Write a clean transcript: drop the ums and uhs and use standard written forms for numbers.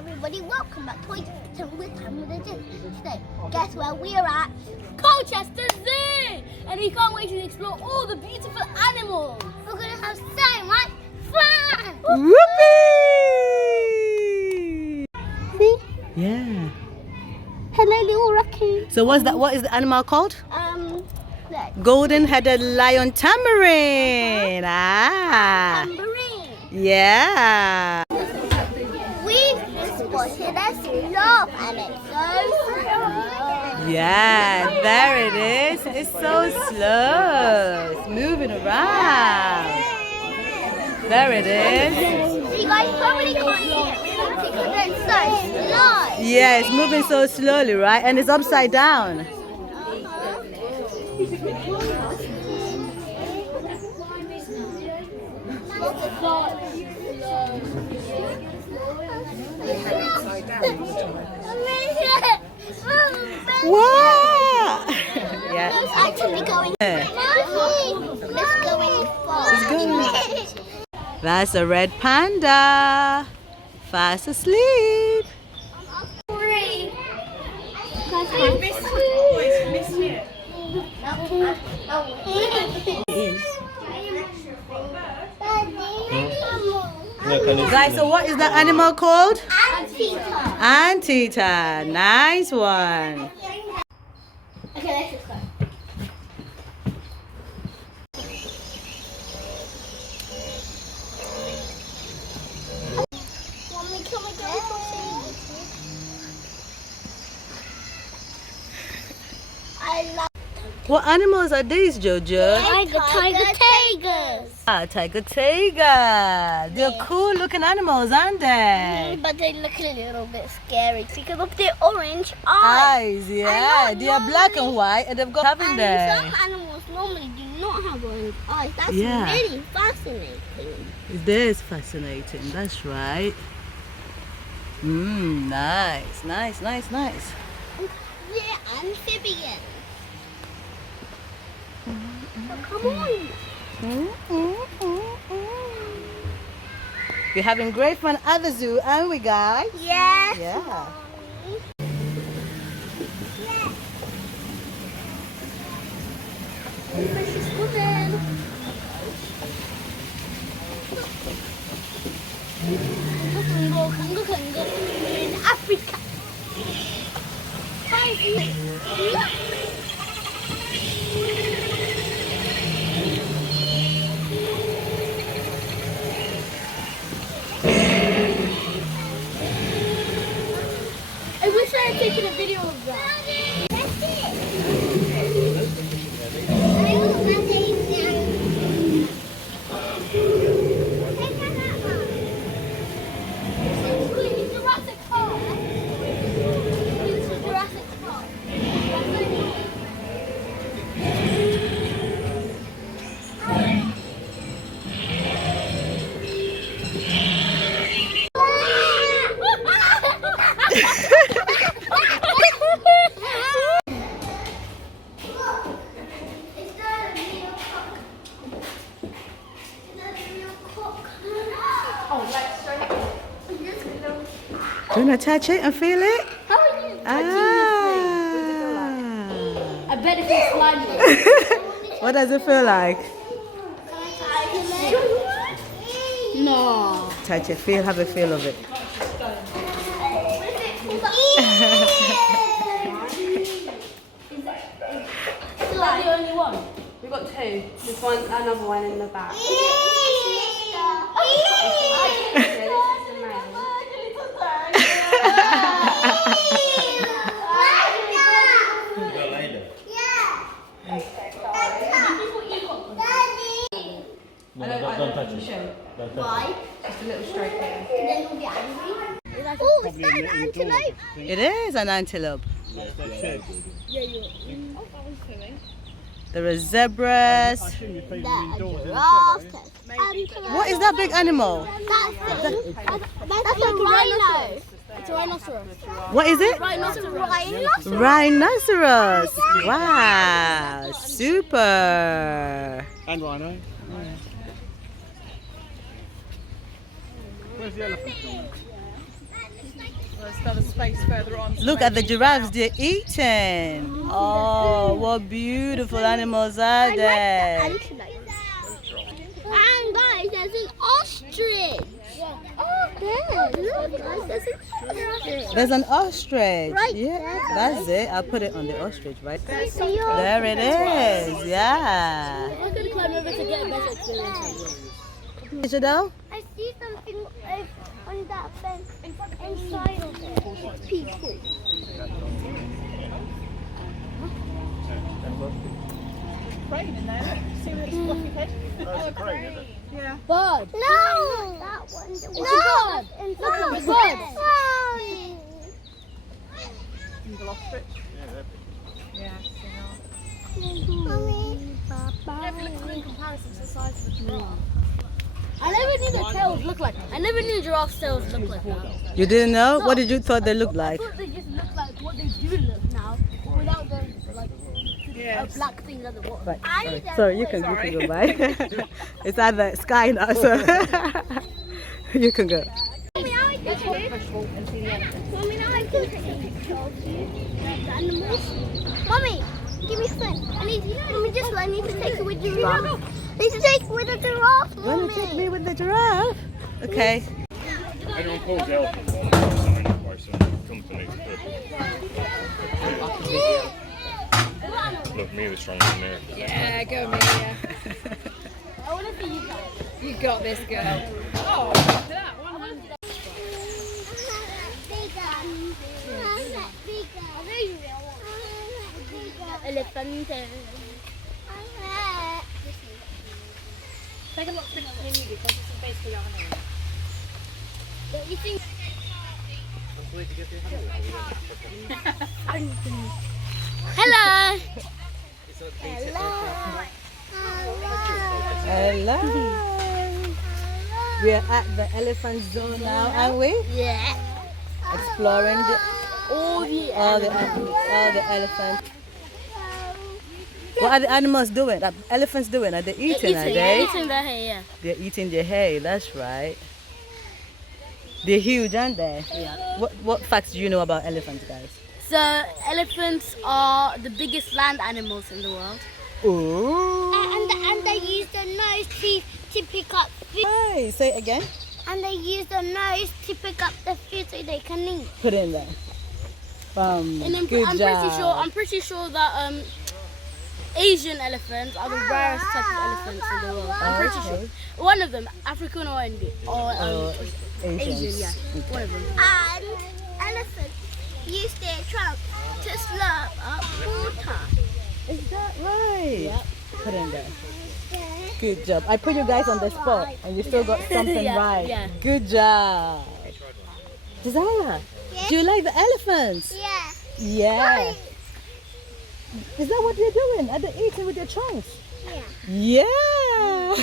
everybody, welcome back to with time with the Zoo. Today, guess where we're at? Colchester Zoo! And we can't wait to explore all the beautiful animals. We're going to have so much fun! Whoopee! See? Yeah. Hello, little raccoon. So what's that? What is the animal called? Look. Golden-headed lion tamarin. Ah. Tambourine. Yeah. We've spotted a sloth and it's so slow. Yeah, there it is. It's so slow. It's moving around. There it is. You guys probably can't see it because it's so slow. Yeah, it's moving so slowly, right? And it's upside down. What? Yeah. It's actually going. It's going far. It's going. That's a red panda. Fast asleep. Guys, so what is the animal called? Anteater. Anteater. Nice one. Okay, let's just go. I love What animals are these, Jojo? tigers. Ah, tiger. They're cool looking animals, aren't they? But they look a little bit scary because of their orange eyes. Eyes, yeah. They are black and white and they've got haven't And some they? animals normally do not have orange eyes. That's Yeah. really fascinating. It is fascinating, that's right. Nice. They're amphibians. So come on. We're having great fun at the zoo, aren't we, guys? Yes. Yeah. Precious woman. In Africa. Look. I wish I had taken a video of that. That's it. Do you want to touch it and feel it? I bet it feels slimy. What does it feel like? No. Touch it, have a feel of it. Is that the only one? We've got two. There's another one in the back. Don't touch it. Why? Just a little stroke here. And then we'll be angry. Oh, is that an antelope? It is an antelope. There are zebras. That a giraffe. What is that big animal? That's a rhino. It's a rhinoceros. What is it? Rhinoceros. Rhinoceros. Wow, super. And rhino. Where's the elephant? There's another space further on. so Look at the maybe- giraffes, they're eating. Oh, what beautiful animals are there. And guys, there's an ostrich. Oh, there. Look, guys, there's an ostrich. There's an ostrich. Right Yeah, there, that's it. I'll put it on the ostrich, right? See you. There it is. Yeah. I'm going to climb over to get a better experience. Is it though? I see something on that fence inside of it. People. Crane in there. See where it's fluffy head? Yeah. Bird. No. That one. No. Look at the bird. Single ostrich. Yeah. Mommy. In comparison to the size of the giraffe. I never knew that tails look like. I never knew giraffes' tails look like that. You didn't know? What did you thought they looked I like? thought they just look like what they do look now, without the like Yes. black things at the bottom. Right. I Sorry, you can go by. It's at the sky now, so you can go. Mommy, now I can take Mommy, now I can take a picture of you, the animals. Mommy, give me a phone. I need to take it with the giraffe. I need to take it with the giraffe, You want Mommy. to take me with the giraffe? Okay. Anyone calls the elephant one, sign it by some company. Look, me the strongest in there. Yeah, go me. Yeah. I want to see you guys. You got this, girl. Oh, look at that one. Elephant. Take a look at the music because it's basically on it. You think? Hello. Hello. We are at the elephant zoo now, aren't we? Yeah. Exploring All the all the elephants. What are the animals doing? Are elephants doing? Are they eating? Are they? Eating the hay, yeah. They're eating their hay. That's right. They're huge, aren't they? Yeah. What facts do you know about elephants, guys? So elephants are the biggest land animals in the world. Ooh. And they use their nose to pick up food. Hey, say it again. And they use their nose to pick up the food so they can eat. Put it in there. And I'm, Good job. I'm pretty sure that Asian elephants are the rarest type of elephants in the world. I'm pretty sure. One of them, African or Indian, or Asian, yeah. One of them. And elephants use their trunk to slurp up water. Is that right? Yep. Put it in there. Good job. I put you guys on the spot and you still got something Yeah, right. yeah. Good job. Desire, do you like the elephants? Yeah. Yeah. Is that what you're doing? Are they eating with your trunks? Yeah. Yeah.